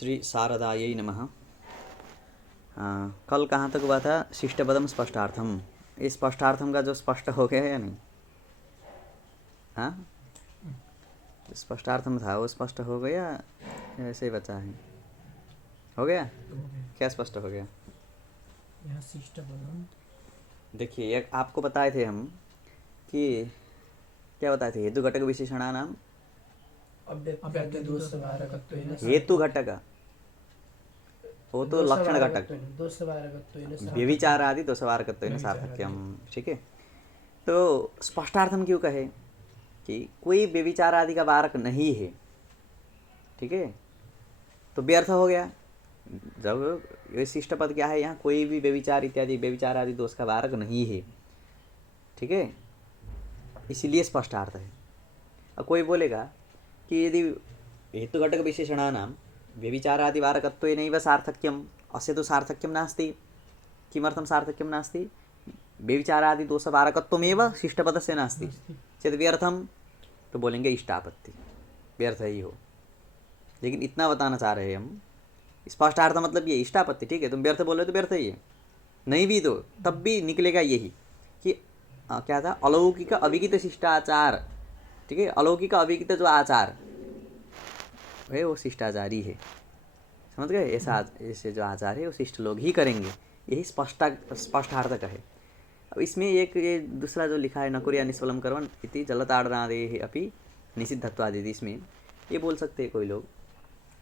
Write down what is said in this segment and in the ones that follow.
श्री शारदायै नमः। कल कहाँ तक हुआ था? शिष्टपदम स्पष्टार्थम। इस स्पष्टार्थम का जो स्पष्ट हो गया है या नहीं? हाँ, स्पष्टार्थम था वो स्पष्ट हो गया, ऐसे ही बचा है? हो गया? क्या स्पष्ट हो गया? यहाँ शिष्टपदम। देखिए, एक आपको बताए थे हम कि क्या बताए थे? हेतु घटक विशेषणा नाम हेतु घटक, वो तो लक्षण घटक, व्यभिचारादि दोषवारकत्वेन सार्थक्यम। ठीक है, तो स्पष्टार्थम क्यों कहे कि कोई व्यभिचार आदि का वारक नहीं है? ठीक है, तो व्यर्थ हो गया। जब ये शिष्ट पद क्या है, यहाँ कोई भी व्यभिचार इत्यादि व्यभिचार आदि दोष का वारक नहीं है। ठीक है, इसीलिए स्पष्टार्थ है। अब कोई बोलेगा कि यदि हेतु घटक विशेषणानां व्यभिचारादि वारकत्वेनैव सार्थक्यम, अस्य तो सार्थक्यम नास्ति। किमर्थं सार्थक्यम नास्ति? व्यभिचारादि दोष वारकत्वमेव शिष्टपदस्य नास्ति चेत् व्यर्थम, तो बोलेंगे इष्टापत्ति, व्यर्थ ही हो। लेकिन इतना बताना चाह रहे हैं हम, स्पष्टार्थ मतलब ये इष्टापत्ति। ठीक है, तुम व्यर्थ बोले तो व्यर्थ ही है, नहीं भी तो तब भी निकलेगा यही कि क्या था, अलौकिक अविगित शिष्टाचार। ठीक है, अलौकिक अविगित जो आचार है वो शिष्टाचारी है। समझ गए? ऐसा ऐसे जो आचार है वो शिष्ट लोग ही करेंगे, यही स्पष्टार्थक है। अब इसमें एक ये दूसरा जो लिखा है, नकुर्या निष्फलम कर्मण इति जलताड़नादेः अपि निषिद्धत्वादिति, इसमें ये बोल सकते हैं कोई लोग,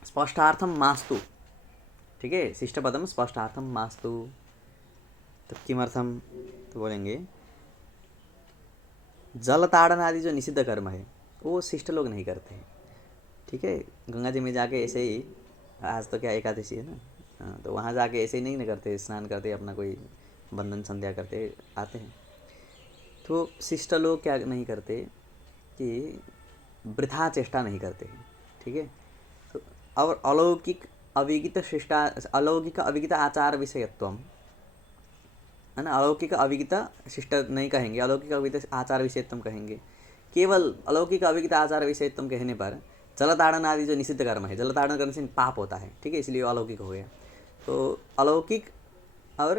स्पष्टार्थम मास्तु। ठीक है, शिष्टपदम स्पष्टार्थम मास्तु, तो किमर्थम? तो बोलेंगे जलताड़न आदि जो निषिद्ध कर्म है वो शिष्ट लोग नहीं करते हैं। ठीक है, गंगा जी में जाके ऐसे ही, आज तो क्या एकादशी है ना, हाँ, तो वहाँ जाके ऐसे ही नहीं करते, स्नान करते, अपना कोई बंधन संध्या करते आते हैं। तो शिष्ट लोग क्या नहीं करते कि वृथा चेष्टा नहीं करते हैं। ठीक है, तो और अलौकिक अविगित शिष्टा, अलौकिक अविगित आचार विषयत्वम है ना, अलौकिक अविगित शिष्ट नहीं कहेंगे, अलौकिक अविगित आचार विषयत्वम कहेंगे। केवल अलौकिक अविगित आचार विषयत्वम कहने पर जलताड़न आदि जो निषिद्ध कर्म है, जलताड़न करने से पाप होता है। ठीक है, इसलिए वो अलौकिक हो गया। तो अलौकिक और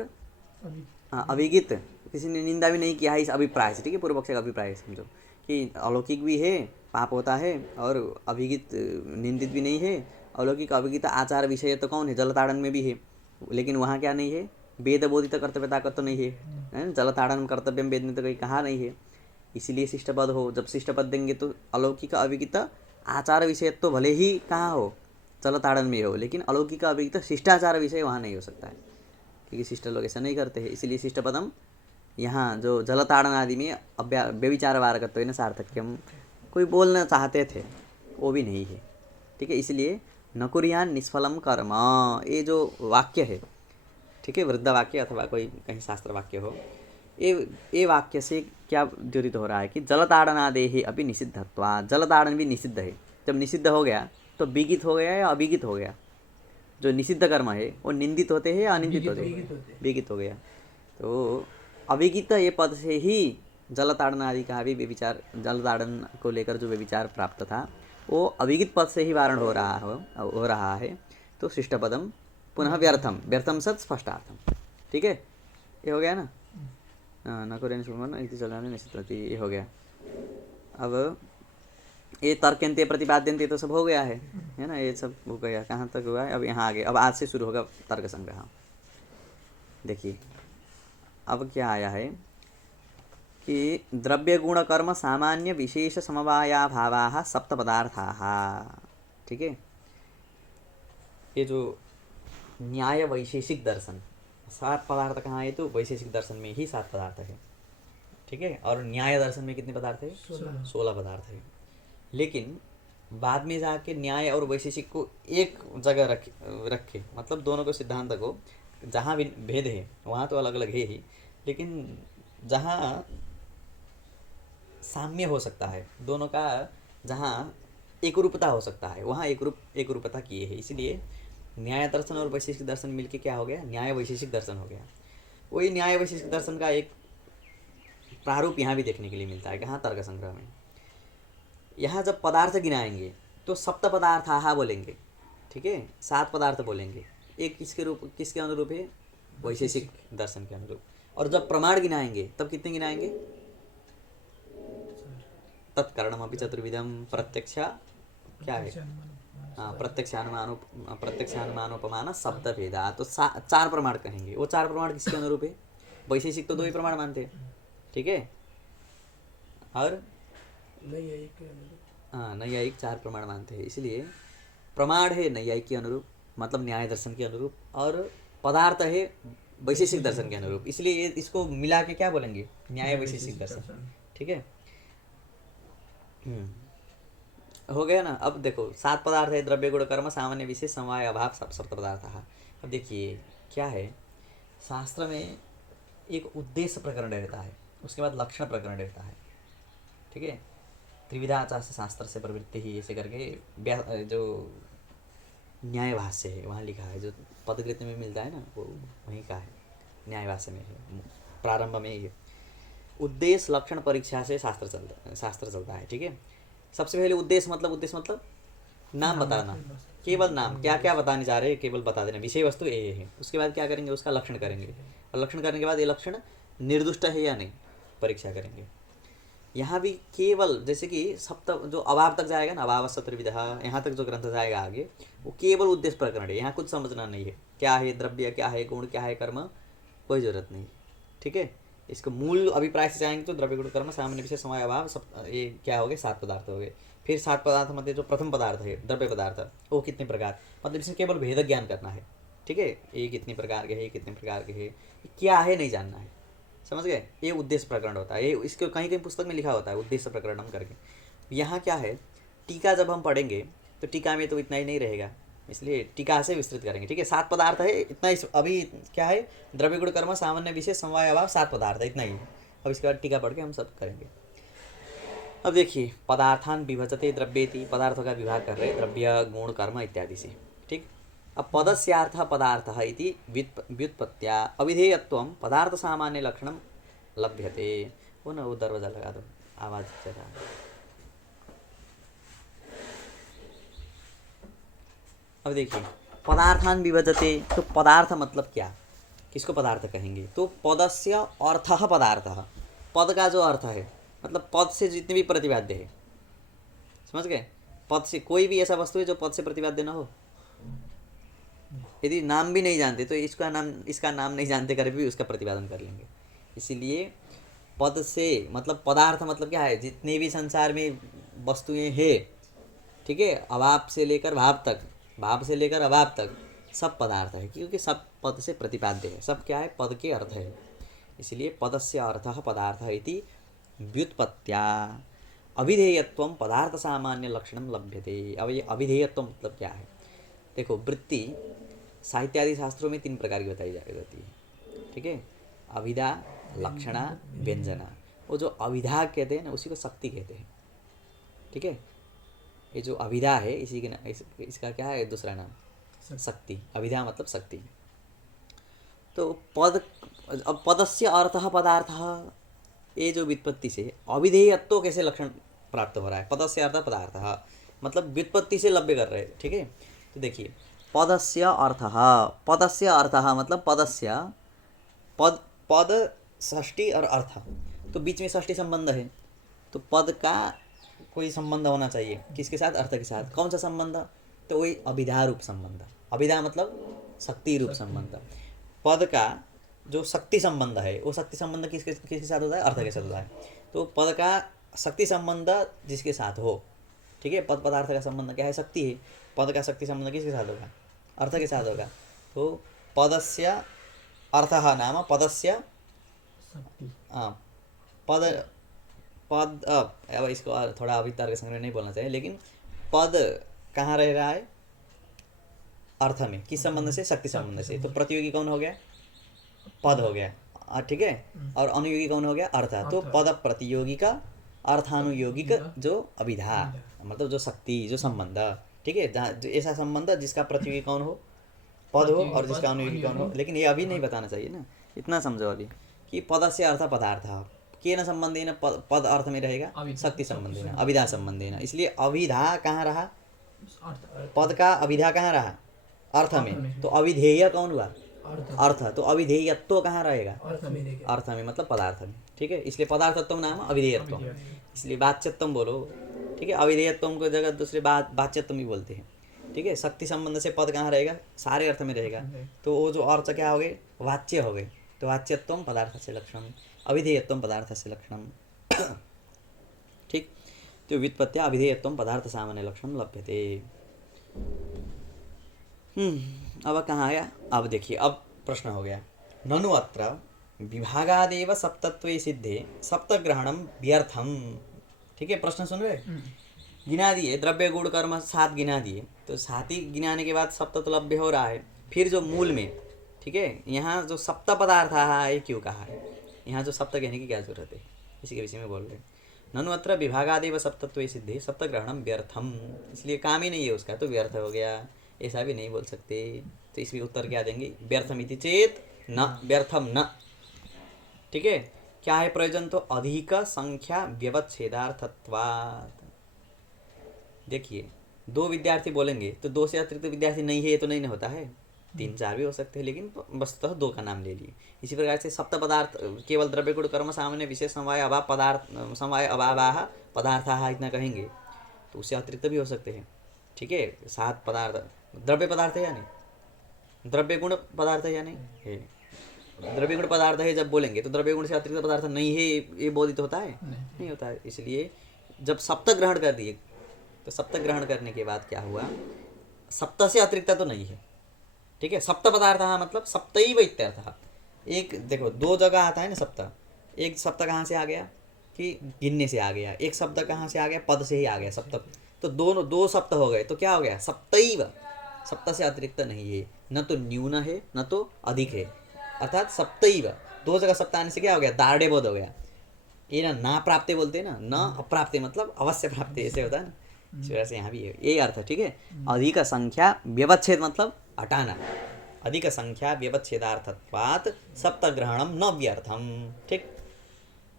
अविगित, किसी ने निंदा भी नहीं किया है इस अभिप्राय से। ठीक है, पूर्व पक्ष का अभिप्राय समझो कि अलौकिक भी है, पाप होता है, और अभिगित निंदित भी नहीं है। अलौकिक अविगित आचार विषय तो कौन है? जलताड़न में भी है, लेकिन वहाँ क्या नहीं है? वेद बोधित कर्तव्यता तो नहीं है। जलताड़न कर्तव्य वेद ने तो कहीं कहा नहीं है, इसीलिए शिष्टपद हो। जब शिष्टपद देंगे तो अलौकिक अविगित आचार विषय तो भले ही कहाँ हो, जलताड़न में हो, लेकिन अलौकिक अविगित शिष्टाचार विषय वहाँ नहीं हो सकता है, क्योंकि शिष्ट लोग ऐसा नहीं करते हैं। इसीलिए शिष्टपदम यहाँ जो जलताड़न आदि में व्यभिचार वारकत्व न सार्थक्यम कोई बोलना चाहते थे, वो भी नहीं है। ठीक है, इसलिए नकुरियान निष्फलम कर्म, ये जो वाक्य है, ठीक है, वृद्ध वाक्य अथवा कोई कहीं शास्त्र वाक्य हो, ये वाक्य से क्या द्योतित हो रहा है कि जलताड़नादेहि अभी निषिद्धत्वा, जलताड़न भी निषिद्ध है। जब निषिद्ध हो गया तो विगित हो गया या अविगित हो गया? जो निषिद्ध कर्म है वो निंदित होते हैं या अनिंदित होते हैं? विगित हो गया। तो अविगित ये पद से ही जलताड़न आदि का भी व्यभिचार, जलताड़न को लेकर जो व्यभिचार प्राप्त था वो अविगित पद से ही वारण हो रहा है। तो शिष्टपदम पुनः व्यर्थम, व्यर्थम सत स्पष्टार्थम। ठीक है, ये हो गया ना, नकुरेण सुमन इति जलाने निश्चित, ये हो गया। अब ये तर्कन्ते प्रतिपाद्यन्ते तो सब हो गया है ना, ये सब हो गया। कहाँ तक हुआ है? अब यहाँ आगे, अब आज से शुरू होगा तर्क संग्रह। देखिए अब क्या आया है कि द्रव्य गुण कर्म सामान्य विशेष समवाया भावाः सप्त पदार्थाः। ठीक है, ये जो न्याय वैशेषिक दर्शन, 7 पदार्थ कहाँ है? तो वैशेषिक दर्शन में ही 7 पदार्थ है। ठीक है, और न्याय दर्शन में कितने पदार्थ है? 16 पदार्थ है। लेकिन बाद में जाके न्याय और वैशेषिक को एक जगह रखे, मतलब दोनों को सिद्धांत को, जहाँ भी भेद है वहाँ तो अलग अलग है ही, लेकिन जहाँ साम्य हो सकता है दोनों का, जहाँ एक रूपता हो सकता है वहाँ एक रूपता किए है। इसलिए न्याय दर्शन और वैशेषिक दर्शन मिलके क्या हो गया? न्याय वैशेषिक दर्शन हो गया। वही न्याय वैशेषिक दर्शन का एक प्रारूप यहाँ भी देखने के लिए मिलता है। कहाँ? तर्क संग्रह में। यहाँ जब पदार्थ गिनाएंगे तो सप्त पदार्थाः बोलेंगे। ठीक है, 7 पदार्थ बोलेंगे। एक किसके अनुरूप है? वैशेषिक दर्शन के अनुरूप। और जब प्रमाण गिनाएंगे तब कितने गिनाएंगे? तत्कारणमपि चतुर्विधम प्रत्यक्ष, क्या है? हाँ, प्रत्यक्षानुमानोपमान शब्द भेदा। तो 4 प्रमाण कहेंगे। वो 4 प्रमाण किसके अनुरूप है? वैशेषिक तो 2 ही प्रमाण मानते हैं, ठीक है। और हाँ, नैयायिक 4 प्रमाण मानते हैं। इसलिए प्रमाण है नैयायिक के अनुरूप, मतलब न्याय दर्शन के अनुरूप, और पदार्थ है वैशेषिक दर्शन के अनुरूप। इसलिए इसको मिला के क्या बोलेंगे? न्याय वैशेषिक दर्शन, ठीक है। हो गया ना। अब देखो 7 पदार्थ है, द्रव्य गुण कर्म सामान्य विशेष समवाय अभाव सप्त पदार्थ। अब देखिए क्या है, शास्त्र में एक उद्देश्य प्रकरण रहता है, उसके बाद लक्षण प्रकरण रहता है, ठीक है। त्रिविधाचार से शास्त्र से प्रवृत्ति ही ऐसे करके जो न्याय भाष्य है वहाँ लिखा है, जो पदकृत्य में मिलता है ना, वो वहीं का है, न्याय भाष्य में है, प्रारंभ में ही है। उद्देश्य लक्षण परीक्षा से शास्त्र चलता है, ठीक है। सबसे पहले उद्देश्य मतलब नाम बताना, केवल नाम, क्या क्या बताने जा रहे हैं केवल बता देना, विषय वस्तु ये है। उसके बाद क्या करेंगे? उसका लक्षण करेंगे, और लक्षण करने के बाद ये लक्षण निर्दुष्ट है या नहीं, परीक्षा करेंगे। यहाँ भी केवल जैसे कि सप्त जो अभाव तक जाएगा ना, अभाव त्रिविधा, यहाँ तक जो ग्रंथ जाएगा आगे, वो केवल उद्देश्य प्रकरण है। यहाँ कुछ समझना नहीं है, क्या है द्रव्य, क्या है गुण, क्या है कर्म, कोई जरूरत नहीं, ठीक है। इसको मूल अभिप्राय से जाएंगे तो द्रव्य गुण कर्म सामान्य विशेष समय अभाव सब, ये क्या हो गए? 7 पदार्थ हो गए। फिर 7 पदार्थ मतलब जो प्रथम पदार्थ है द्रव्य पदार्थ, वो कितने प्रकार, मतलब इसमें केवल भेद ज्ञान करना है, ठीक है। ये कितने प्रकार के है, ये कितने प्रकार के है, क्या है नहीं जानना है, समझ गए। ये उद्देश्य प्रकरण होता है, ये इसके कहीं कहीं पुस्तक में लिखा होता है उद्देश्य प्रकरण करके। यहाँ क्या है, टीका जब हम पढ़ेंगे तो टीका में तो इतना ही नहीं रहेगा, इसलिए टीका से विस्तृत करेंगे, ठीक है। 7 पदार्थ है, इतना अभी क्या है, द्रव्य गुण कर्म सामान्य विशेष समवाय अभाव 7 पदार्थ है, इतना ही। अब इसके बाद टीका पढ़ के हम सब करेंगे। अब देखिए, पदार्थान विभजते द्रव्येति, पदार्थों का विभाग कर रहे, द्रव्य गुण कर्म इत्यादि से, ठीक। अब पदस्यार्थ पदार्थः इति व्युत्पत्त्या अविधेयत्वं पदार्थ सामान्य लक्षणं लभ्यते। वो ना, वो दरवाजा लगा दो, आवाज़ ज़्यादा। अब देखिए, पदार्थान विभजते, तो पदार्थ मतलब क्या, किसको पदार्थ कहेंगे? तो पदस्य अर्थः पदार्थः, पद का जो अर्थ है, मतलब पद से जितने भी प्रतिपाद्य है, समझ गए। पद से कोई भी ऐसा वस्तु है जो पद से प्रतिपाद्य ना हो। यदि नाम भी नहीं जानते तो इसका नाम नहीं जानते कर भी उसका प्रतिपादन कर लेंगे। इसीलिए पद से मतलब पदार्थ मतलब क्या है, जितने भी संसार में वस्तुएं हैं, ठीक है, अभाव से लेकर भाव तक, भाव से लेकर अभाव तक सब पदार्थ है, क्योंकि सब पद से प्रतिपाद्य है, सब क्या है, पद के अर्थ है। इसलिए पदस्य अर्थः पदार्थः इति व्युत्पत्त्या अविधेयत्वं पदार्थ सामान्य लक्षणं लभ्यते। अब ये अविधेयत्व मतलब क्या है? देखो, वृत्ति साहित्यादि शास्त्रों में 3 प्रकार की बताई जाती है, ठीक है। अभिधा, लक्षणा, व्यंजना। वो जो अभिधा कहते हैं ना, उसी को शक्ति कहते हैं, ठीक है। ये जो अभिधा है, इसी के इसका क्या है दूसरा नाम? शक्ति। अभिधा मतलब शक्ति। तो पद, अब पदस्य अर्थः पदार्थः, ये जो व्युत्पत्ति से अविधेयत्व कैसे लक्षण प्राप्त हो रहा है? पदस्य अर्थः पदार्थः मतलब व्युत्पत्ति से लभ्य कर रहे हैं, ठीक है। तो देखिए, पदस्य अर्थः, पदस्य अर्थः मतलब पदस्य, पद षष्ठी और अर्थ, तो बीच में षष्ठी संबंध है, तो पद का कोई संबंध होना चाहिए, किसके साथ? अर्थ के साथ। कौन सा संबंध? तो वही अभिधा रूप संबंध। अभिधा मतलब शक्ति रूप संबंध। पद का जो शक्ति संबंध है, वो शक्ति संबंध किसके साथ होता है? अर्थ के साथ होता है। तो पद का शक्ति संबंध जिसके साथ हो, ठीक है। पद पदार्थ का संबंध क्या है? शक्ति है। पद का शक्ति संबंध किसके साथ होगा? अर्थ के साथ होगा। तो पदस्य अर्थः नाम पदस्य पद अब इसको थोड़ा अभी तर्क संग्रह नहीं बोलना चाहिए, लेकिन पद कहाँ रह रहा है? अर्थ में। किस संबंध से? शक्ति संबंध से। तो प्रतियोगी कौन हो गया? पद हो गया, ठीक है। और अनुयोगी कौन हो गया? अर्थ। तो पद प्रतियोगी का अर्थानुयोगिक जो अभिधा मतलब जो शक्ति, जो संबंध, ठीक है। जहाँ ऐसा संबंध जिसका प्रतियोगी कौन हो? पद हो, और जिसका अनुयोगी कौन हो। लेकिन ये अभी नहीं बताना चाहिए ना, इतना समझो अभी कि पद से अर्थ पदार्थ केन संबंधेन, पद अर्थ में रहेगा, शक्ति संबंधेन, अभिधा संबंधेन। इसलिए अभिधा कहाँ रहा? अर्थ पद का अभिधा कहाँ रहा? अर्थ अर्थ में। में। तो अविधेय कौन हुआ? अर्थ अर्थ। तो अविधेयत्व कहाँ रहेगा? अर्थ में देखेगा। अर्थ में मतलब पदार्थ में। ठीक है, इसलिए पदार्थत्व नाम अविधेयत्व, इसलिए वाच्यत्व बोलो। ठीक है, अविधेयत्व को जगह दूसरे वाच्यत्व भी बोलते हैं। ठीक है, शक्ति संबंध से पद कहाँ रहेगा? सारे अर्थ में रहेगा। तो वो जो अर्थ क्या हो गए? वाच्य हो गए। तो वाच्यत्व पदार्थ से लक्षणम, अविधेयत्व पदार्थ से लक्षणम। ठीक, तो व्युत्पत्त्या अविधेयत्व पदार्थ सामान्य लक्षण लभ्यते। अब कहाँ आया? अब देखिए, अब प्रश्न हो गया, ननु अत्र विभागादेव सप्तत्वे सिद्धे सप्तग्रहणम व्यर्थम। ठीक है, प्रश्न सुन रहे? गिना दिए द्रव्य गुण कर्म 7 गिना दिए, तो 7 ही गिनाने के बाद सप्त तो लभ्य हो रहा है। फिर जो मूल में, ठीक है, यहाँ जो सप्त पदार्थ है क्यों कहा है? यहाँ जो सप्त कहने की क्या जरूरत है? इसी के विषय में बोल रहे हैं। ननु अत्र विभागादेव सप्तत्वे सिद्धे सप्तग्रहणम व्यर्थम, इसलिए काम ही नहीं है उसका, तो व्यर्थ हो गया। ऐसा भी नहीं बोल सकते। तो इसमें उत्तर क्या देंगे? व्यर्थमिति चेत न, व्यर्थम न। ठीक है, क्या है प्रयोजन? तो अधिक संख्या व्यवच्छेदार्थत्वात्। देखिए, 2 विद्यार्थी बोलेंगे तो 2 से अतिरिक्त विद्यार्थी नहीं है, ये तो नहीं होता है, 3-4 भी हो सकते हैं, लेकिन वस्तुतः 2 का नाम ले लिए। इसी प्रकार से सप्त पदार्थ केवल द्रव्य गुण कर्म सामान्य विशेष समवाय अभाव पदार्थ, समवाय अभावाः पदार्थाः इतना कहेंगे, तो उससे अतिरिक्त भी हो सकते हैं। ठीक है, 7 पदार्थ द्रव्य पदार्थ है या नहीं? द्रव्य गुण पदार्थ है या नहीं है? द्रव्य गुण पदार्थ है जब बोलेंगे तो द्रव्य गुण से अतिरिक्त पदार्थ नहीं है, ये बोधित होता है? नहीं होता है। इसलिए जब सप्त ग्रहण कर दिए, तो सप्त ग्रहण करने के बाद क्या हुआ? सप्त से अतिरिक्त तो नहीं है। ठीक है, सप्त पदार्थ मतलब सप्तैव इत्यर्थः। एक देखो, 2 जगह आता है ना सप्त। एक सप्त कहाँ से आ गया? कि गिनने से आ गया। एक शब्द कहाँ से आ गया? पद से ही आ गया सप्त। तो दोनों 2 सप्त हो गए, तो क्या हो गया? सप्तैव, सप्त से अतिरिक्त नहीं है, न तो न्यून है न तो अधिक है, अर्थात सप्तैव। 2 जगह सप्त आने से क्या हो गया? दार्ढ्य बोध हो गया। ये ना प्राप्ते बोलते हैं ना, न अप्राप्ते मतलब अवश्य प्राप्ते, ऐसे होता है ना, इस वजह से यहाँ भी है ये अर्थ। ठीक है, अधिक संख्या व्यवच्छेद मतलब हटाना, अधिक संख्या व्यवच्छेदार्थत्वात् सप्तग्रहणम न व्यर्थम। ठीक,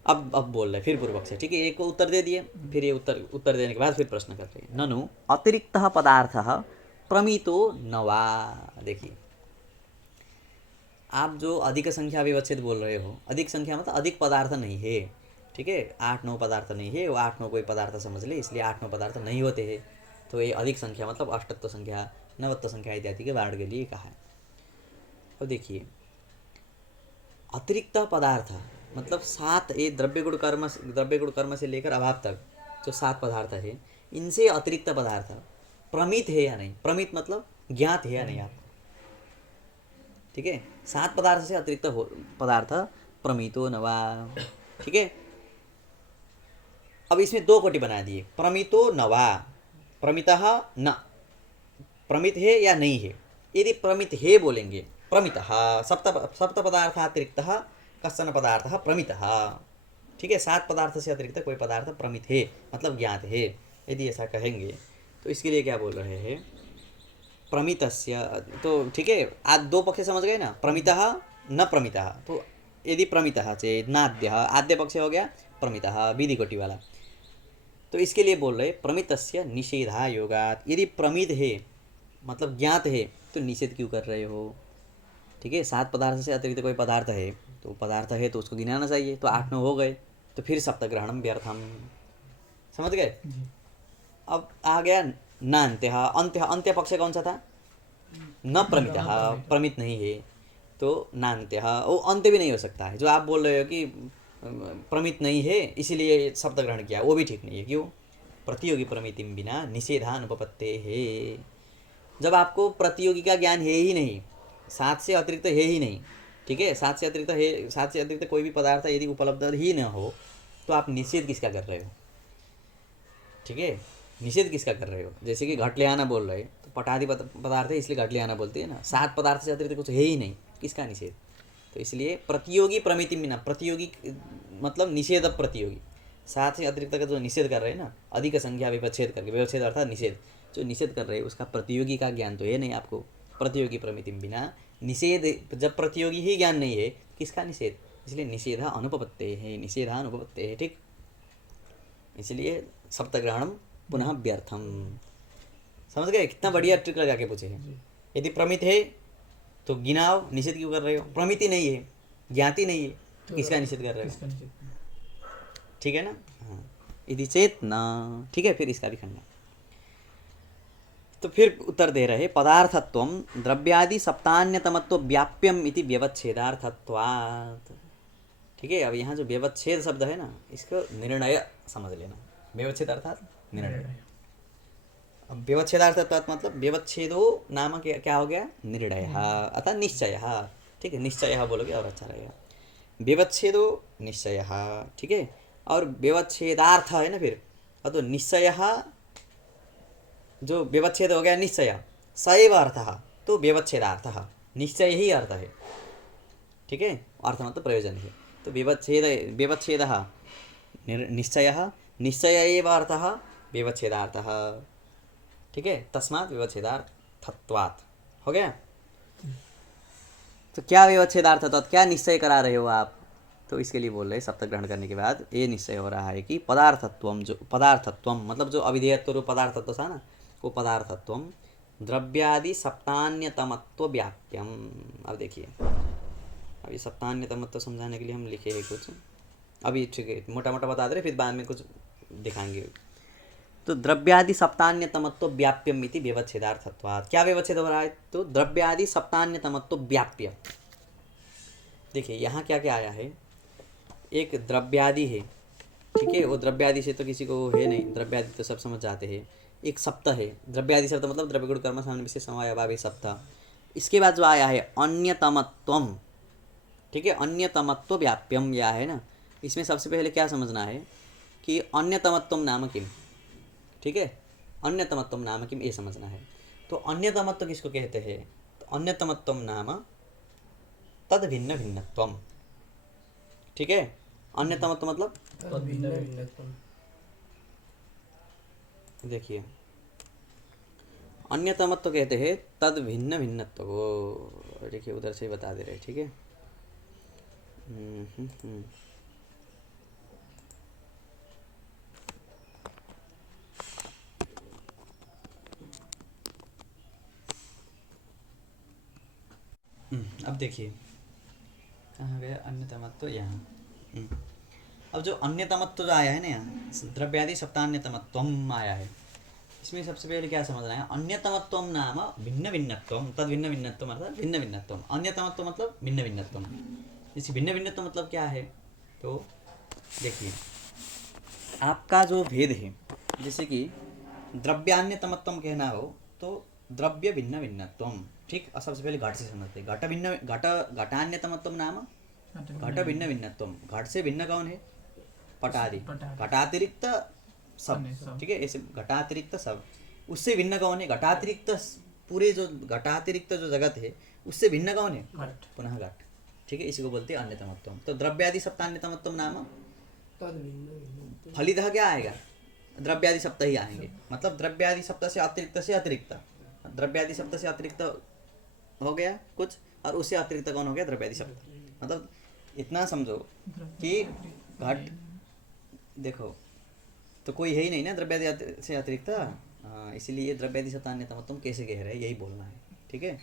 अब बोल रहे फिर पूर्वक से। ठीक है, एक को उत्तर दे दिए, फिर ये उत्तर देने के बाद फिर प्रश्न कर रहे हैं। ननु अतिरिक्तः पदार्थः प्रमितो न वा। देखिए, आप जो अधिक संख्या विवच्छेद बोल रहे हो, अधिक संख्या मतलब अधिक पदार्थ नहीं है। ठीक है, 8-9 पदार्थ नहीं है, वो 8-9 कोई पदार्थ समझ ले, इसलिए 8-9 पदार्थ नहीं होते हैं। तो ये अधिक संख्या मतलब अष्टत्व संख्या, नवत्व संख्या इत्यादि के वार्ड के लिए कहा है। अब देखिए, अतिरिक्त पदार्थ मतलब 7, ये द्रव्य गुण कर्म से लेकर अभाव तक जो 7 पदार्थ है, इनसे अतिरिक्त पदार्थ प्रमित है या नहीं? प्रमित मतलब ज्ञात है या नहीं आप? ठीक है, 7 पदार्थ से अतिरिक्त पदार्थ प्रमितो न वा। ठीक है, अब इसमें 2 कोटि बना दिए, प्रमितो न वा, प्रमितः न, प्रमित है या नहीं है। यदि प्रमित है बोलेंगे, प्रमितः सप्त पदार्थातिरिक्तः कश्चन पदार्थः प्रमितः। ठीक है, 7 पदार्थ से अतिरिक्त कोई पदार्थ प्रमित है मतलब ज्ञात है, यदि ऐसा कहेंगे तो इसके लिए क्या बोल रहे हैं? प्रमितस्य। तो ठीक है, आज 2 पक्ष समझ गए ना, प्रमितः न प्रमितः। तो यदि प्रमितः चेत नाद्यः, आद्य पक्ष हो गया प्रमितः विधि कोटि वाला। तो इसके लिए बोल रहे प्रमितस्य निषेधा योगात्। यदि प्रमित है मतलब ज्ञात है, तो निषेध क्यों कर रहे हो? ठीक है, 7 पदार्थ से अतिरिक्त कोई पदार्थ है, तो पदार्थ है तो उसको गिनाना चाहिए, तो 8-9 हो गए, तो फिर सप्तग्रहणम व्यर्थम। समझ गए? अब आ गया नान्त्यः, अंत्य। अंत्य पक्ष कौन सा था? न प्रमितः, प्रमित नहीं है, तो नान्त्यः, वो अंत्य भी नहीं हो सकता है। जो आप बोल रहे हो कि प्रमित नहीं है इसीलिए शब्द ग्रहण किया, वो भी ठीक नहीं है। क्यों? प्रतियोगी प्रमितिम बिना निषेधानुपपत्ते है। जब आपको प्रतियोगी का ज्ञान है ही नहीं, 7 से अतिरिक्त है ही नहीं, ठीक है, 7 से अतिरिक्त है, 7 से अतिरिक्त कोई भी पदार्थ यदि उपलब्ध ही न हो, तो आप निषेध किसका कर रहे हो? ठीक है, निषेध किसका कर रहे हो? जैसे कि घट ले आना बोल रहे, तो पटादि पदार्थ है इसलिए घट ले आना बोलते हैं ना, 7 पदार्थ से अतिरिक्त कुछ है ही नहीं, किसका निषेध? तो इसलिए प्रतियोगी प्रमिति बिना, प्रतियोगी मतलब निषेध प्रतियोगी, 7 से अतिरिक्त का जो निषेध कर रहे हैं ना, अधिक संख्या विवच्छेद करके, विवच्छेद अर्थात निषेध, जो निषेध कर रहे हैं उसका प्रतियोगी का ज्ञान तो है नहीं आपको। प्रतियोगी प्रमिति बिना निषेध, जब प्रतियोगी ही ज्ञान नहीं है, किसका निषेध? इसलिए निषेधा अनुपपत्ते है, निषेधा अनुपपत्ते है। ठीक, इसलिए सप्तग्रहणम पुनः व्यर्थम। समझ गए? कितना बढ़िया ट्रिक लगा के पूछे हैं। जी यदि प्रमित है तो गिनाओ, निषेध क्यों कर रहे हो? प्रमिति नहीं है, ज्ञाति नहीं है, तो किसका निषेध कर रहे हो? किसका निषेध? ठीक है ना? हाँ, यदि चेत न, ठीक है, फिर इसका भी खंडन। तो फिर उत्तर दे रहे पदार्थत्वम द्रव्यादि सप्तान्यतमत्व व्याप्यम इति व्यवच्छेदार्थत्वात्। ठीक है, अब यहाँ जो व्यवच्छेद शब्द है ना, इसको निर्णय समझ लेना। व्यवच्छेद अर्थात निर्णय। अब व्यवच्छेदार्थत्वात् मतलब व्यवच्छेदो नाम क्या हो गया? निर्णय अर्थात निश्चय। ठीक है, निश्चय बोलोगे और अच्छा रहेगा। व्यवच्छेदो निश्चय, ठीक है। और व्यवच्छेदार्थ है ना, फिर तो निश्चय जो व्यवच्छेद हो गया निश्चय, सैव अर्थ, तो व्यवच्छेदार्थ, निश्चय ही अर्थ है। ठीक है, अर्थ मतलब प्रयोजन है। तो व्यवच्छेद निश्चय, निश्चय एव अर्थ व्यवच्छेदार्थ। ठीक है, तस्मात् व्यवच्छेदार्थत्वात् हो गया। तो क्या व्यवच्छेदार्थत्वात्, क्या निश्चय करा रहे हो आप? तो इसके लिए बोल रहे सप्तक ग्रहण करने के बाद ये निश्चय हो रहा है कि पदार्थत्वम, जो पदार्थत्वम मतलब जो अविधेयत्व रूप पदार्थत्व था ना, वो पदार्थत्वम द्रव्यादि सप्तान्यतमत्व व्याप्यम। अब देखिए, अभी सप्तान्यतमत्व समझाने के लिए हम लिखे हैं कुछ, अभी ठीक है मोटा मोटा बता दे रहे, फिर बाद में कुछ दिखाएंगे। तो द्रव्यादि सप्तान्यतमत्व व्याप्यम इति व्यवच्छेदार्थत्वात्। क्या व्यवच्छेद हो रहा है? तो द्रव्यादि सप्तान्यतमत्व व्याप्य। देखिए यहाँ क्या क्या आया है। एक द्रव्यादि है, ठीक है, वो द्रव्यादि से तो किसी को है नहीं, द्रव्यादि तो सब समझ जाते हैं। एक सप्त है, द्रव्यादि शब्द मतलब द्रव्य गुण कर्म सामने विशेष समवाय अभाव सप्त। इसके बाद जो आया है अन्यतमत्वम, ठीक है, अन्यतमत्व व्याप्यम या है ना। इसमें सबसे पहले क्या समझना है कि अन्यतमत्वम नाम किम। ठीक है, अन्यतमत्वम नाम किम ये समझना है। तो अन्यतमत्व किसको कहते हैं? तो अन्यतमत्वम नाम तद भिन्न भिन्नत्वम। ठीक है, अन्यतमत्व मतलब देखिए अन्यतमत्व कहते हैं तद भिन्न भिन्नत्व को। देखिए उधर से बता दे रहे, ठीक है। अब देखिए कहाँ गया अन्यतमत्व, यहाँ। अब जो अन्यतमत्व जो आया है ना, यहाँ द्रव्यादि सप्तान्यतमत्वम आया है। इसमें सबसे पहले क्या समझना है? अन्यतमत्वम नाम भिन्न भिन्नत्वम, तद भिन्न भिन्नत्वम अर्थात भिन्न भिन्नत्वम। अन्यतमत्व मतलब भिन्न भिन्नत्वम। इस भिन्न भिन्नत्व मतलब क्या है? तो देखिए आपका जो भेद है, जैसे कि द्रव्यान्यतमत्वम कहना हो तो द्रव्य भिन्न भिन्नत्वम। ठीक, और सबसे पहले घट से समझते। घटान्यतमत्वम नाम घट भिन्न भिन्नत्वम। घट से भिन्न कौन है? पटादि, घटातिरिक्त सब। ठीक है, ऐसे घटातिरिक्त सब, उससे भिन्न कौन है? घटातिरिक्त पूरे जो घटातिरिक्त जो जगत है उससे भिन्न कौन है? पुनः घट। ठीक है, इसी को बोलते हैं अन्यतमत्वम। तो द्रव्यादि सप्तान्यतमत्वम नाम फलितः क्या आएगा? द्रव्यादि सप्त ही आएंगे। मतलब द्रव्यादि सप्त से अतिरिक्त, द्रव्यादि सप्त से अतिरिक्त हो गया कुछ, और उससे अतिरिक्त कौन हो गया? द्रव्यादि सप्त। मतलब इतना समझो कि घट, देखो तो कोई है ही नहीं ना द्रव्यादि से अतिरिक्त। इसीलिए द्रव्यादि सप्तान्यतमत्वम कैसे कह रहे हैं, यही बोलना है। ठीक है,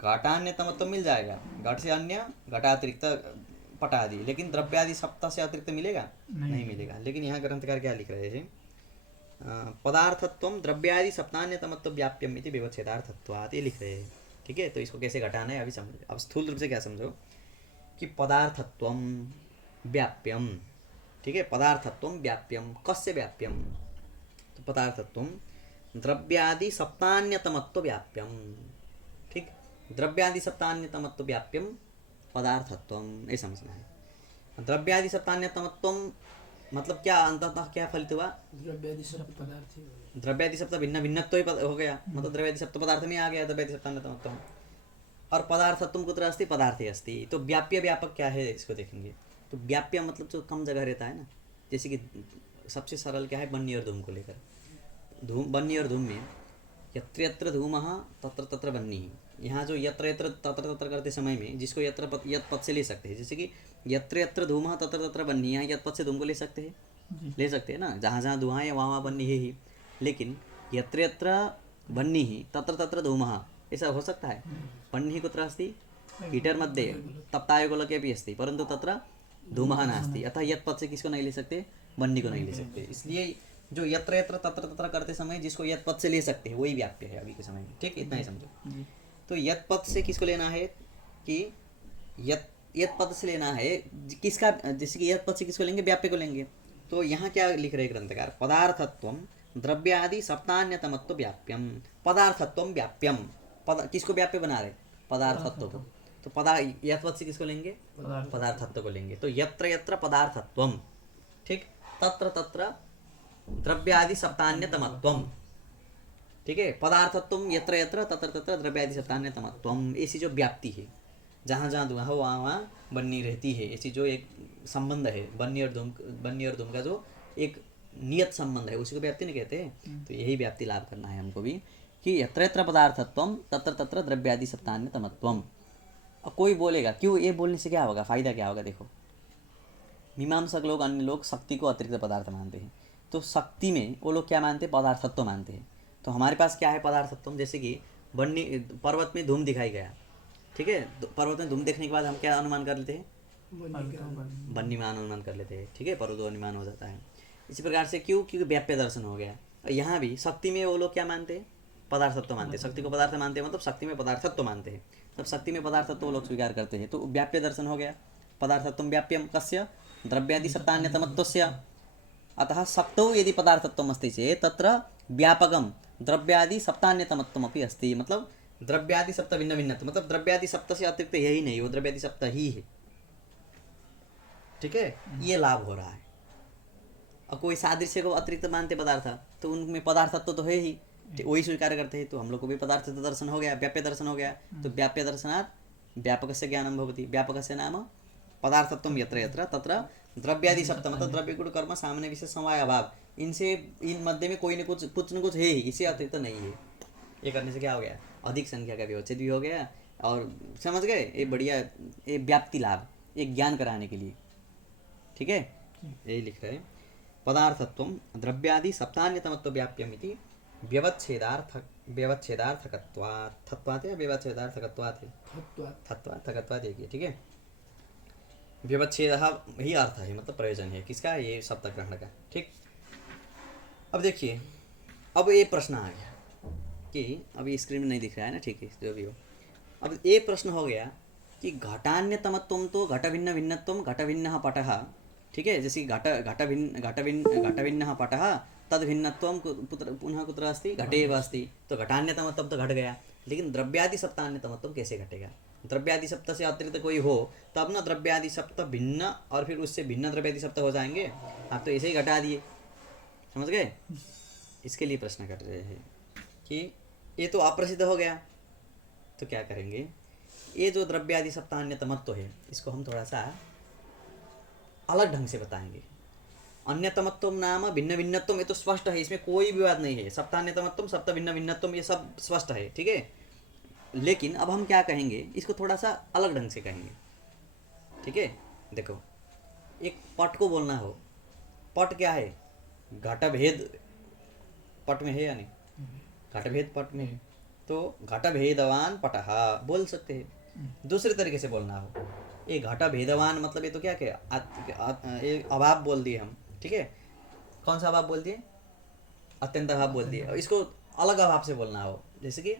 घटान्यतमत्व मिल जाएगा, घट से अन्य, घटातिरिक्त पटादि, लेकिन द्रव्यादि सप्त से अतिरिक्त मिलेगा? नहीं मिलेगा। लेकिन यहाँ ग्रंथकार क्या लिख रहे हैं? पदार्थत्वम द्रव्यादि सप्तान्यतमत्व व्याप्यम इति व्यवच्छेदार्थत्वात्, ये लिख रहे हैं। ठीक है, तो इसको कैसे घटाना है अभी समझो। अब स्थूल रूप से क्या समझो कि पदार्थत्वम व्याप्यम। ठीक है, पदार्थत्वम व्याप्यम, कस्य व्याप्यम? तो पदार्थत्वम द्रव्यादि सप्तान्यतमत्व व्याप्यम। ठीक, द्रव्यादि सप्तान्यतमत्व व्याप्यम पदार्थत्वम, ये समझना है। द्रव्यादि सप्तान्यतमत्वम मतलब क्या? अंततः क्या फलित हुआ? द्रव्यादि सप्त पदार्थ। द्रव्यादि सप्त भिन्न भिन्नत्व ही हो गया, मतलब द्रव्यादि सप्त पदार्थ में आ गया द्रव्यादि सप्तान्यतमत्वम। और पदार्थत्वम कुत्र अस्ति? पदार्थे अस्ति। तो व्याप्य व्यापक क्या है इसको देखेंगे। तो व्याप्य मतलब जो कम जगह रहता है ना, जैसे कि सबसे सरल क्या है? बन्नी और धूम को लेकर। धूम, बन्नी और धूम में यत्र यत्र धूमः तत्र तत्र बन्नी। यहाँ जो यत्र यत्र तत्र तत्र करते समय में जिसको यत्र यत पद से ले सकते हैं, जैसे कि यत्र यत्र धूमः तत्र तत्र बन्नी, यहाँ यत पद से धूम को ले सकते हैं, ले सकते हैं ना। जहाँ जहाँ धुआं है वहाँ वहाँ बन्नी है ही। लेकिन यत्र यत्र बन्नी ही तत्र तत्र धूमः, ऐसा हो सकता है? बन्नी कुत्र अस्ति? हीटर मध्ये तप्तायगोलके अपि अस्ति, परंतु तत्र धूमः नास्ति। अतः यत् पद से किसको नहीं ले सकते? बन्नी को नहीं ले सकते। इसलिए जो यत्र यत्र तत्र तत्र करते समय जिसको यत् पद से ले सकते हैं वही व्याप्य है अभी के समय में। ठीक, इतना ही समझो। तो यत् पद से किसको लेना है कि यत् पद से लेना है किसका, जैसे कि यत् पद से किसको लेंगे? व्याप्य को लेंगे। तो यहाँ क्या लिख रहे ग्रंथकार? पदार्थत्वम द्रव्यादि सप्तान्यतमत्व व्याप्यम। पदार्थत्वम व्याप्यम, किसको व्याप्य बना रहे? पदार्थत्व को। तो यत् पद से किसको लेंगे? पदार्थत्व को लेंगे। तो यत्र यत्र पदार्थत्वम, ठीक, तत्र तत्र द्रव्यादि सप्तान्यतमत्वम। ठीक है, पदार्थत्वम यत्र यत्र तत्र तत्र द्रव्यादि सप्तान्यतमत्वम, ऐसी जो व्याप्ति है, जहाँ जहाँ धुआं हो वहाँ वहाँ बन्नी रहती है, ऐसी जो एक संबंध है बन्नी और धूम का जो एक नियत संबंध है उसी को व्याप्ति नहीं कहते हैं। तो यही व्याप्ति लाभ करना है हमको भी कि यत्र यत्र पदार्थत्वम तत्र तत्र द्रव्यादि सप्तान्यतमत्वम। अब कोई बोलेगा क्यों, ये बोलने से क्या होगा, फायदा क्या होगा? देखो, मीमांसक लोग, अन्य लोग शक्ति को अतिरिक्त पदार्थ मानते हैं, तो शक्ति में वो लोग क्या मानते हैं? पदार्थत्व मानते हैं। तो हमारे पास क्या है? पदार्थत्व। जैसे कि बन्नी, पर्वत में धूम दिखाई गया, ठीक है, पर्वत में धूम देखने के बाद हम क्या अनुमान कर लेते हैं? बन्नी मान अनुमान कर लेते हैं। ठीक है, पर्वत अनुमान हो जाता है। इसी प्रकार से क्यों? क्योंकि व्याप्य दर्शन हो गया। यहाँ भी शक्ति में वो लोग क्या मानते हैं? पदार्थत्व मानते हैं। शक्ति को पदार्थ मानते हैं, मतलब शक्ति में पदार्थत्व मानते हैं। तब शक्ति में पदार्थत्व वो लोग स्वीकार करते हैं, तो व्याप्य दर्शन हो गया। पदार्थत्व व्याप्यम कस्य? द्रव्यादि सप्तान्यतमत्वस्य। अतः शक्तौ यदि पदार्थत्वम् अस्ति चेत् तत्र व्यापकं द्रव्यादि सप्तान्यतमत्वमपि अस्ति। मतलब द्रव्यादि सप्त भिन्न भिन्नत्व, मतलब द्रव्यादि सप्त से अतिरिक्त यही नहीं, वो द्रव्यादि सप्त ही है। ठीक है, ये लाभ हो रहा है। और कोई सादृश्य को अतिरिक्त मानते पदार्थ, तो उनमें पदार्थत्व तो है ही, वही स्वीकार करते हैं। तो हम लोग को भी पदार्थ दर्शन हो गया, व्याप्य दर्शन हो गया। तो व्याप्य दर्शनात् व्यापकस्य ज्ञानं भवति। व्यापकस्य नाम पदार्थत्वं यत्र यत्र तत्र द्रव्यादि सप्त, मतलब द्रव्य गुण कर्म सामान्य विशेष समवाय अभाव, इनसे इन मध्य में कोई न कुछ है ही, इससे अतिरिक्त नहीं है। ये करने से क्या हो गया? अधिक संख्या का व्यवच्छेद भी हो गया। और समझ गए, ये बढ़िया, ये व्याप्ति लाभ, ये ज्ञान कराने के लिए। ठीक है, यही लिख रहे हैं। पदार्थत्वं द्रव्यादि सप्तान्यतमत्व व्याप्यमिति व्यवच्छेदार्थकत्वात् या व्यवच्छेदार्थकत्वात् देखिए। ठीक है, व्यवच्छेदः ही अर्थ है, मतलब प्रयोजन है किसका? ये शब्द ग्रहण का। ठीक, अब देखिए, अब ये प्रश्न आ गया कि अभी स्क्रीन में नहीं दिख रहा है ना, ठीक है, जो भी हो। अब ये प्रश्न हो गया कि घटान्यतमत्वं तो घट भिन्न भिन्नत्वं घट भिन्नः पटः। ठीक है, जैसे घट भिन्नः पटः तद भिन्नत्वं पुनः कुत्र अस्ति? घटे एव अस्ति। तो घटान्यतमत्वं तो घट गया, लेकिन द्रव्यादि सप्तान्यतमत्वं कैसे घटेगा? द्रव्यादि सप्त से अतिरिक्त कोई हो तब ना द्रव्यादि सप्त भिन्न और फिर उससे भिन्न द्रव्यादि सप्त हो जाएंगे। आप तो ऐसे ही घटा दिए, समझ गए? इसके लिए प्रश्न कर रहे हैं कि ये तो अप्रसिद्ध हो गया, तो क्या करेंगे? ये जो द्रव्यादि सप्तान्यतमत्व है इसको हम थोड़ा सा अलग ढंग से बताएंगे। अन्यतमत्व नाम भिन्न भिन्नत्व, ये तो स्पष्ट है, इसमें कोई विवाद नहीं है। सप्तान्यतमत्व सप्त भिन्न भिन्नत्व ये सब स्पष्ट है। ठीक है, लेकिन अब हम क्या कहेंगे? इसको थोड़ा सा अलग ढंग से कहेंगे। ठीक है, देखो, एक पट को बोलना हो, पट क्या है? घट भेद पट में है या नहीं? घट भेद पट में है, तो घट भेदवान पटः बोल सकते हैं। दूसरे तरीके से बोलना हो, ये घट भेदवान मतलब ये तो क्या ये अभाव बोल दिए हम। ठीक है, कौन सा अभाव बोल दिए? अत्यंत अभाव बोल दिए। और इसको अलग अभाव से बोलना हो, जैसे कि,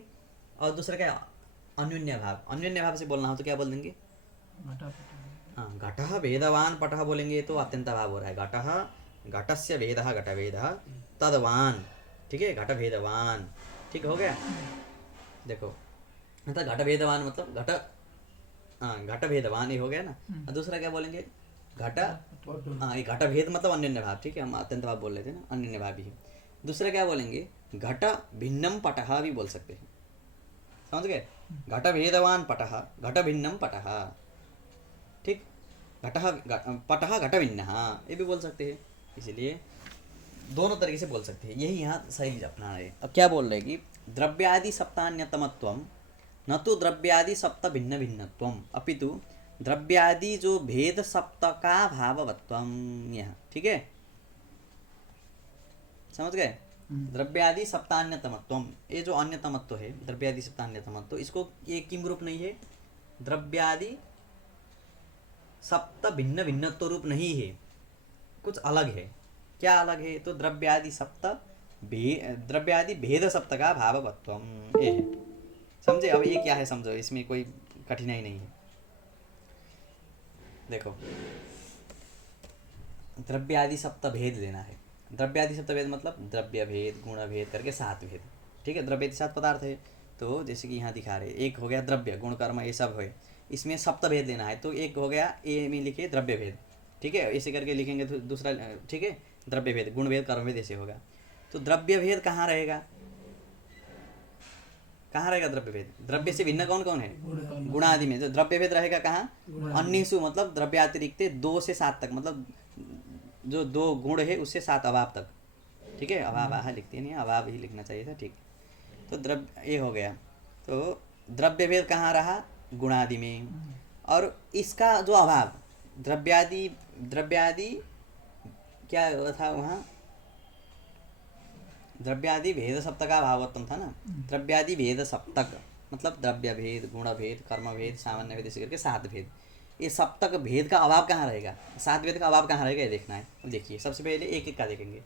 और दूसरा क्या? अन्योन्य भाव। अन्योन्य भाव से बोलना हो तो क्या बोल देंगे? हाँ, घटः भेदवान पटः बोलेंगे तो अत्यंत भाव हो रहा है। घटस्य भेदः घटभेदः तदवान। ठीक है, घट भेदवान, ठीक हो गया। देखो, मतलब घट भेदवान मतलब घट भेदवान ही हो गया ना। और दूसरा क्या बोलेंगे? ये घट भेद मतलब अन्योन्य भाव। ठीक है, हम अत्यंत भाव बोल रहे थे ना, अन्योन्य भाव भी है। दूसरा क्या बोलेंगे? घट भिन्नम पटः भी बोल सकते हैं, समझ गए? घट भेदवान पटः घट भिन्नम पटः। ठीक, पटः घट भिन्नः ये भी बोल सकते हैं। इसलिए दोनों तरीके से बोल सकते हैं, यही यहाँ शैली अपना है। अब क्या बोल रहे हैं कि द्रव्यादि सप्तान्यतमत्वम न तो द्रव्यादि सप्त भिन्न भिन्नत्वम अपितु द्रव्यादि जो भेद सप्त का भाववत्वम। यहाँ ठीक है, समझ गए? द्रव्यादि सप्तान्यतमत्वम, ये जो अन्यतमत्व है द्रव्यादि सप्तान्यतमत्व, इसको ये किम रूप नहीं है, द्रव्यादि सप्त भिन्न भिन्नत्व रूप नहीं है, कुछ अलग है। क्या अलग है? तो द्रव्यादि भेद सप्त का भाववत्वम, ये है। समझे? अब ये क्या है समझो, इसमें कोई कठिनाई नहीं है। देखो, द्रव्यादि सप्त भेद लेना है। द्रव्यादि सप्त भेद मतलब द्रव्य भेद, गुण भेद करके 7 भेद। ठीक है, द्रव्य 7 पदार्थ है। तो जैसे कि यहाँ दिखा रहे, एक हो गया द्रव्य, गुण कर्म ये सब है, इसमें सप्त भेद लेना है। तो एक हो गया ए में लिखे द्रव्य भेद, ठीक है, ऐसे करके लिखेंगे तो दूसरा, ठीक है, द्रव्य भेद, गुण भेद, कर्म भेद ऐसे होगा। तो द्रव्य भेद कहाँ रहेगा? कहाँ रहेगा द्रव्य भेद? द्रव्य से भिन्न कौन कौन है? गुणादि में। जो द्रव्य भेद रहेगा कहाँ? अन्यसु, मतलब द्रव्यातिरिक्त 2 से 7 तक, मतलब जो 2 गुण है उससे 7 अभाव तक। ठीक है, अभाव आहा लिखते नहीं, अभाव ही लिखना चाहिए था। ठीक, तो द्रव्य ये हो गया। तो द्रव्य भेद कहाँ रहा? गुणादि में। और इसका जो अभाव, द्रव्यादि क्या था वहाँ? द्रव्यादि भेद सप्तक का भावत्व था ना। द्रव्यादि भेद सप्तक मतलब द्रव्य भेद, गुण भेद, कर्म भेद, सामान्य भेद, ऐसे करके 7 भेद। ये सप्तक भेद का अभाव कहाँ रहेगा? 7 भेद का अभाव कहाँ रहेगा ये देखना है। अब देखिए, सबसे पहले एक एक का देखेंगे।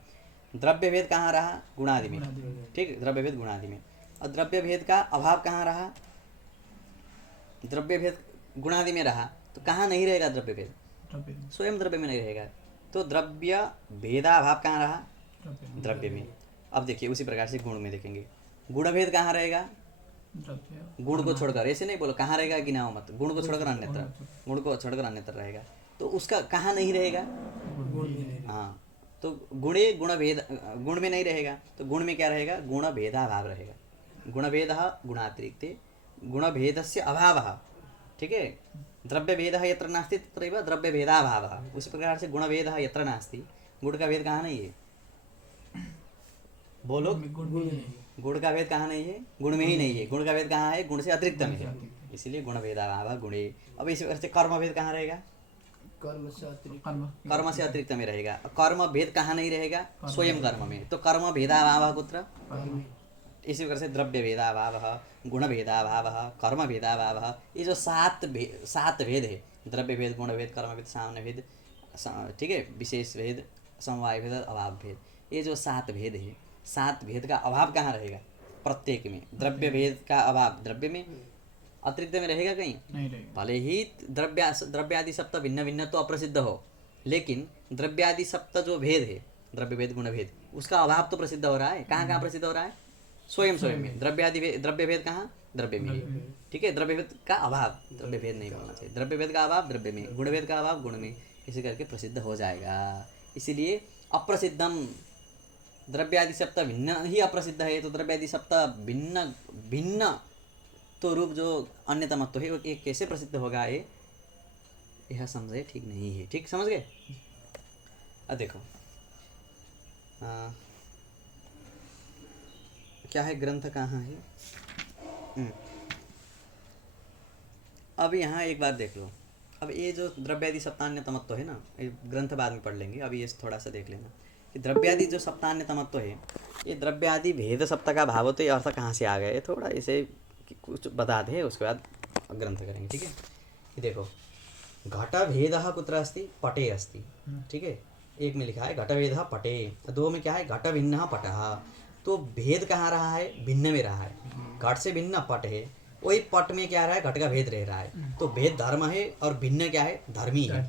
द्रव्य भेद कहाँ रहा? गुणादि में। ठीक, द्रव्य भेद गुणादि में। और द्रव्य भेद का अभाव कहाँ रहा? द्रव्य भेद गुणादि में रहा, तो कहाँ नहीं रहेगा द्रव्य भेद? स्वयं द्रव्य में नहीं रहेगा। तो द्रव्य भेदाभाव कहाँ रहा? द्रव्य में। अब देखिए, उसी प्रकार से गुण में देखेंगे। गुण भेद कहाँ रहेगा? गुण को छोड़कर, ऐसे नहीं बोलो कहाँ रहेगा गिनाओ मत, गुण को छोड़कर अन्यत्र, गुण को छोड़कर अन्यत्र रहेगा। तो उसका कहाँ नहीं रहेगा? हाँ, तो गुणे गुण भेद, गुण में नहीं रहेगा, तो गुण में क्या रहेगा? गुण भेदाभाव रहेगा। गुण भेद गुणातिरिक्त गुण भेद से अभाव। ठीक है, द्रव्य भेद यत्र नास्ति तत्रैव द्रव्य भेदाभाव। उसी प्रकार से गुण भेद यत्र नास्ति, गुण का भेद कहाँ नहीं है? बोलो, गुण का भेद कहाँ नहीं है? गुण में ही नहीं है। गुण का भेद कहाँ है? गुण से अतिरिक्त में है, इसीलिए गुण भेदाभाव गुणे। अब इसी प्रकार से कर्म भेद कहाँ रहेगा? कर्म से अतिरिक्त में रहेगा। कर्म भेद कहाँ नहीं रहेगा? स्वयं कर्म में। तो कर्म भेदाभाव कुत्र? इसी प्रकार से द्रव्य भेदाभाव, गुण भेदाभाव, कर्म भेदाभाव, ये जो 7 भेद है, द्रव्य भेद, गुण भेद, कर्म भेद, सामान्य भेद, ठीक है, विशेष भेद, समवाय भेद, अभाव भेद, ये जो 7 भेद है, 7 भेद का अभाव कहाँ रहेगा? प्रत्येक में। द्रव्य भेद का अभाव द्रव्य में, अतिरिक्त में रहेगा कहीं? नहीं रहेगा। भले ही द्रव्यादि सप्त भिन्न भिन्न तो अप्रसिद्ध हो, लेकिन द्रव्यादि सप्त जो भेद है, द्रव्य भेद, गुण भेद, उसका अभाव तो प्रसिद्ध हो रहा है। कहाँ कहाँ प्रसिद्ध हो रहा है? स्वयं में। द्रव्य भेद कहाँ? द्रव्य में। ठीक है, द्रव्य भेद का अभाव, द्रव्य भेद नहीं बोलना चाहिए, द्रव्य भेद का अभाव द्रव्य में, गुण भेद का अभाव गुण में, इसी करके प्रसिद्ध हो जाएगा। इसीलिए अप्रसिद्धम, द्रव्यादि सप्त भिन्न ही अप्रसिद्ध है। तो द्रव्यादि सप्त भिन्न भिन्न तो रूप जो अन्यतमत्व है वो कैसे प्रसिद्ध होगा? ये यह समझे ठीक नहीं है। ठीक, समझ गए? अब देखो, क्या है, ग्रंथ कहाँ है? अब यहाँ एक बार देख लो। अब ये जो द्रव्यादि सप्तान्यतमत्व है ना, ये ग्रंथ बाद में पढ़ लेंगे, अभी ये थोड़ा सा देख लेना कि द्रव्यादि जो सप्तान्यतमत्व है, ये द्रव्यादि भेद सप्त का भाव, तो ये अर्थ कहाँ से आ गए? थोड़ा इसे कुछ बता दें, उसके बाद ग्रंथ करेंगे। ठीक है, ये देखो, घट भेद कुत्र अस्ति? पटे अस्ति। ठीक है, एक में लिखा है घट भेद पटे, 2 में क्या है? घट भिन्न पटः। तो भेद कहाँ रहा है? भिन्न में रहा है। घट से भिन्न पट है, वही पट में क्या रहा है? घट का भेद रह रहा है। तो भेद धर्म है और भिन्न क्या है? धर्मी है।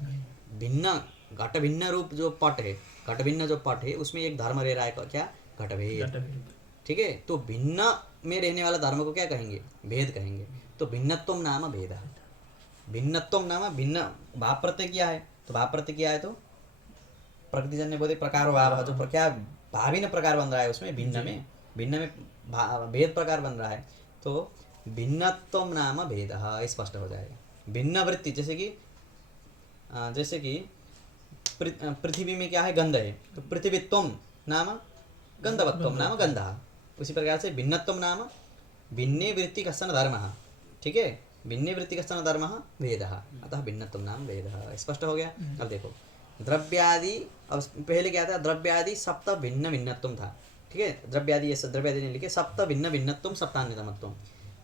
भिन्न, घट भिन्न रूप जो पट है, घट भिन्न जो पट है, उसमें एक धर्म रह रहा है, क्या? घट भेद। ठीक है, तो भिन्न में रहने वाला धर्म को क्या कहेंगे? भेद कहेंगे। तो भिन्नत्वम नाम भेद। भिन्नत्वम नाम भिन्न, भाव प्रत्यय किया है, तो भाव प्रत्यय किया है तो प्रकृतिजन्य बोधे प्रकार भाव, जो क्या भाविन प्रकार बन रहा है उसमें, भिन्न में भेद प्रकार बन रहा है। तो भिन्नत्वम नाम भेद स्पष्ट हो जाएगा। भिन्न वृत्ति, जैसे कि पृथ्वी में क्या है? गंध है, तो पृथ्वीत्वम नाम गंधवत्वम नाम गंधः। उसी प्रकार से भिन्नत्वम नाम भिन्ने वृत्ति कश्चन धर्मः। ठीक है, भिन्ने वृत्ति कश्चन धर्मः भेदः, अतः भिन्नत्वम नाम भेदः। स्पष्ट हो गया? अब देखो, द्रव्यादि, अब पहले क्या था? द्रव्यादि सप्त भिन्न भिन्नत्वम था, ठीक है, द्रव्यादि, ये द्रव्यादि नहीं लिखे, सप्त भिन्न भिन्नत्वम सप्तान्यतमत्वम।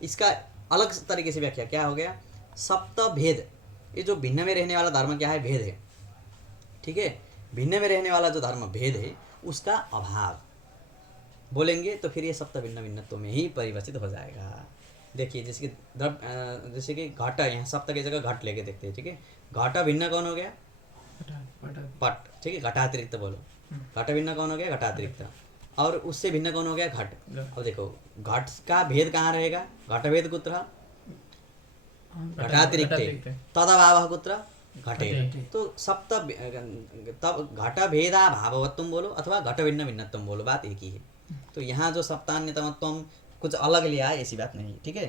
इसका अलग तरीके से व्याख्या क्या हो गया, सप्त भेद, ये जो भिन्न में रहने वाला धर्म क्या है, भेद है। ठीक है, भिन्न में रहने वाला जो धर्म भेद है उसका अभाव बोलेंगे तो फिर ये सप्त भिन्न भिन्नत्व में ही परिवर्तित हो जाएगा। देखिए जैसे कि जैसे कि घट, यहाँ सप्त की जगह घट लेके देखते हैं। ठीक है, घट भिन्न कौन हो गया, पट। ठीक है, घटातिरिक्त बोलो, घट भिन्न कौन हो गया, घटातिरिक्त। और उससे भिन्न कौन हो गया, घट। अब देखो घट का भेद कहाँ रहेगा, घट भेद कुत्र, घटातिरिक्त, तदभाव कुत्र, घटे। तो सप्त, तब घट भेदा भाववत्वम बोलो अथवा घट भिन्न भिन्नत्वम बोलो, बात एक ही है। तो यहाँ जो सप्तान्यतमत्वम कुछ अलग लिया है ऐसी बात नहीं। ठीक है,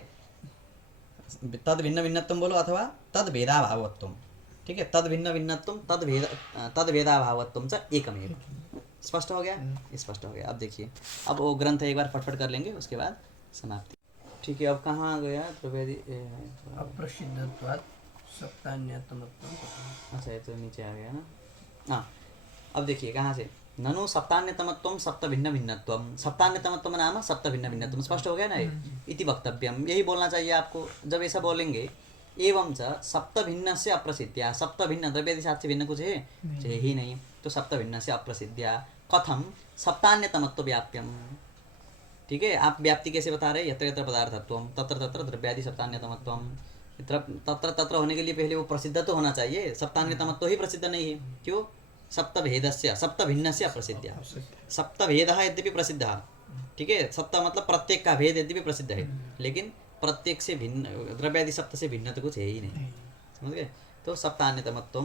तद भिन्न भिन्नत्वम बोलो अथवा तद भेदा भाववत्वम। ठीक है, तद भिन्न भिन्नत्वम तद भेदा भाववत्वम च एकमेव। स्पष्ट हो गया, स्पष्ट हो गया। अब देखिए, अब वो ग्रंथ एक बार फटफट कर लेंगे, उसके बाद समाप्ति। ठीक है, अब कहाँ गया द्रव्यादि, अप्रसिद्धत्वात् सप्तान्यतमत्वम्। अच्छा ये तो नीचे आ गया ना। हाँ, अब देखिए कहाँ से, ननु सप्तान्यतमत्वम सप्त भिन्न भिन्नत्वम, सप्तान्यतमत्वम नाम सप्त भिन्न भिन्नत्वम। स्पष्ट हो गया ना, इति वक्तव्यम, यही बोलना चाहिए आपको। जब ऐसा बोलेंगे, एवं च सप्त भिन्न से अप्रसिद्ध्या, सप्त भिन्न द्रव्यादि साथ से भिन्न कुछ है ही नहीं, तो सप्त भिन्न से अप्रसिद्ध्या कथम सप्तान्यतमत्व व्याप्यम। ठीक है, आप व्याप्ति कैसे बता रहे हैं, यत्र यत्र पदार्थत्वम तत्र तत्र द्रव्यादि सप्तान्यतमत्वम। तत्र तत्र होने के लिए पहले वो प्रसिद्ध तो होना चाहिए, सप्तान्यतमत्व ही प्रसिद्ध नहीं है। क्यों, सप्त भेदस्य सप्त भिन्न से अप्रसिद्ध, सप्त भेद यद्यपि प्रसिद्ध। ठीक है, सप्त मतलब प्रत्येक का भेद यद्यपि प्रसिद्ध है, लेकिन प्रत्येक से भिन्न, द्रव्यादि सप्त से भिन्न तो कुछ है ही नहीं। समझ गए, तो सप्तान्यतमत्व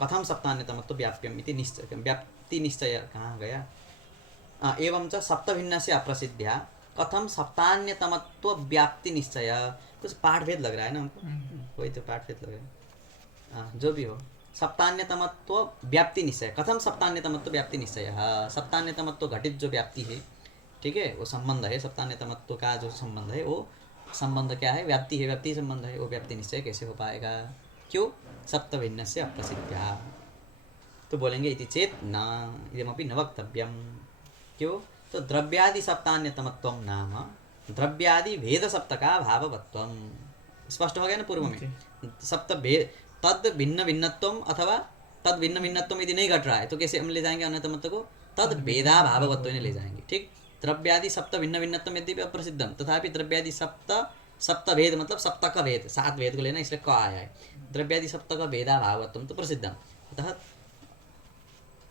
कथम सप्तान्यतमत्व व्याप्यम इति निश्चय, व्याप्ति निश्चय कहाँ गया, एवं च सप्त भिन्न से अप्रसिद्ध्या कथम सप्तान्यतमत्व व्याप्ति निश्चय। कुछ पाठ भेद लग रहा है ना हमको, वही तो पाठ भेद लग रहा है। जो भी हो, सप्तान्यतमत्व व्याप्ति निश्चय, कथम सप्तान्यतमत्व व्याप्ति निश्चय। सप्तान्यतमत्व घटित जो व्याप्ति है, ठीक है, वो संबंध है, सप्तान्यतमत्व का जो संबंध है वो संबंध क्या है, व्याप्ति है, व्याप्ति संबंध है, वो व्याप्ति निश्चय कैसे हो पाएगा। क्यों, सप्त भिन्न से अप्रसिद्ध्या। तो बोलेंगे इति चेत न इदमपि न वक्तव्यम। क्यों, तो द्रव्यादि सप्तान्यतमत्वम नाम द्रव्यादि भेद सप्तका भाववत्वम। स्पष्ट हो गया ना पूर्व में, सप्त भेद तद भिन्न भिन्नत्वम अथवा तद भिन्न भिन्नत्वम यदि नहीं घट रहा है तो कैसे हम ले जाएंगे अन्यतमत्व को, तद भेदा भाववत्व ले जाएंगे। ठीक, द्रव्यादि सप्त भिन्न भिन्नत्वम यद्यपि अप्रसिद्धम तथापि द्रव्यादि सप्त भेद मतलब सप्त का भेद, 7 भेद को लेना इसलिए क आया है। द्रव्यादि सप्त का भेदा भाववत्वम तो प्रसिद्धम,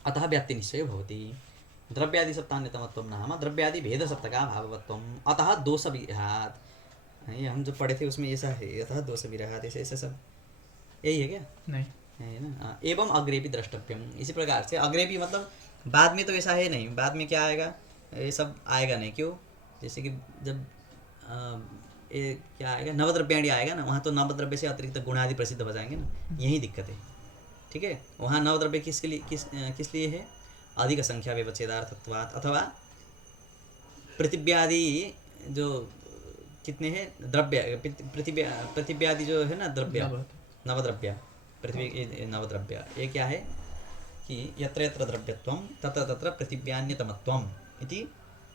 अतः व्याप्ति निश्चय भवति। द्रव्यादि सप्तान्यतमत्वम नाम द्रव्यादि भेद सप्तका भाववत्वम अतः दोष विरहात। ये हम जो पढ़े थे उसमें ऐसा है, अतः दोष विरहात, ऐसे ऐसे सब यही है क्या, नहीं है ना। एवं अग्रे भी द्रष्टव्यम, इसी प्रकार से अग्रे भी मतलब बाद में तो ऐसा है नहीं, बाद में क्या आएगा, ये सब आएगा नहीं। क्यों, जैसे कि जब ये क्या आएगा, नवद्रव्याणि आएगा ना, वहाँ तो नवद्रव्य से अतिरिक्त गुणादि प्रसिद्ध हो जाएंगे ना, यही दिक्कत है। ठीक है, वहाँ नवद्रव्य किसके लिए किस लिए है, अधिक संख्या व्यवच्छेदार्थत्वात्, अथवा पृथिव्यादि जो कितने हैं द्रव्य, पृथिव्यादि जो है ना द्रव्य, नवद्रव्य, पृथ्वी नवद्रव्य, ये क्या है कि यत्र यत्र द्रव्यत्वं तत्र तत्र पृथिव्यान्यतमत्वम् इति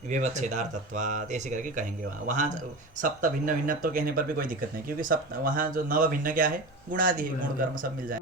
व्यवच्छेदार्थत्वात्, ऐसे करके कहेंगे। वहाँ सप्त भिन्न भिन्नत्व कहने पर भी कोई दिक्कत नहीं, क्योंकि सप्त वहाँ जो नव भिन्न क्या है, गुणादि है, गुण कर्म सब मिल जाए।